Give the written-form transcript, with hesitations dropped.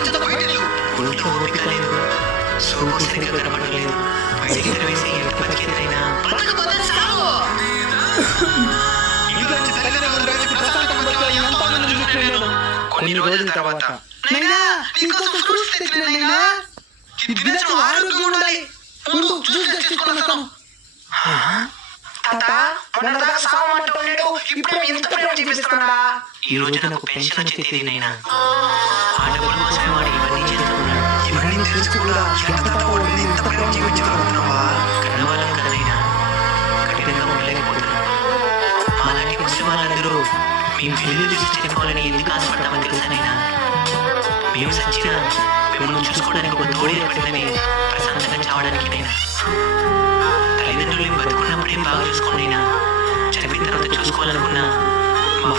ఒంట్లో ఓపిక లేదు, సూపు సరిగ్గా కనపడలేదు, బయటికి వేసి ఎంత బతికేదైనా కొన్ని రోజుల తర్వాత ఈ రోజు నాకు పెన్షన్ వచ్చేదినైనా ఆ డబ్బుల కోసం వాడు ఇవన్నీ చేస్తున్నాడు. ఇవన్నీ తెలుసు కూడా ఎంత తప్పబడింది, ఎంత ప్రేమ జీవించగలుగుతున్నావా? కన్నవాళ్ళం కదైనా కఠినంగా ఉండలేకపోతున్నాం. మాలాంటి ముస్లిం వాళ్ళందరూ మేము పెళ్లిళ్ళు చేసుకోవాలని ఎందుకు ఆశపడ్డామని తెలుసానైనా మేము సచ్చినా మిమ్మల్ని చూసుకోవడానికి ఒక తోడు ఏర్పడిందని ప్రశాంతంగా చావడానికి అయినా తల్లిదండ్రులు బతుకున్నప్పుడే బాగా చూసుకోండి అయినా చనిపోయిన తర్వాత చూసుకోవాలనుకున్నా మా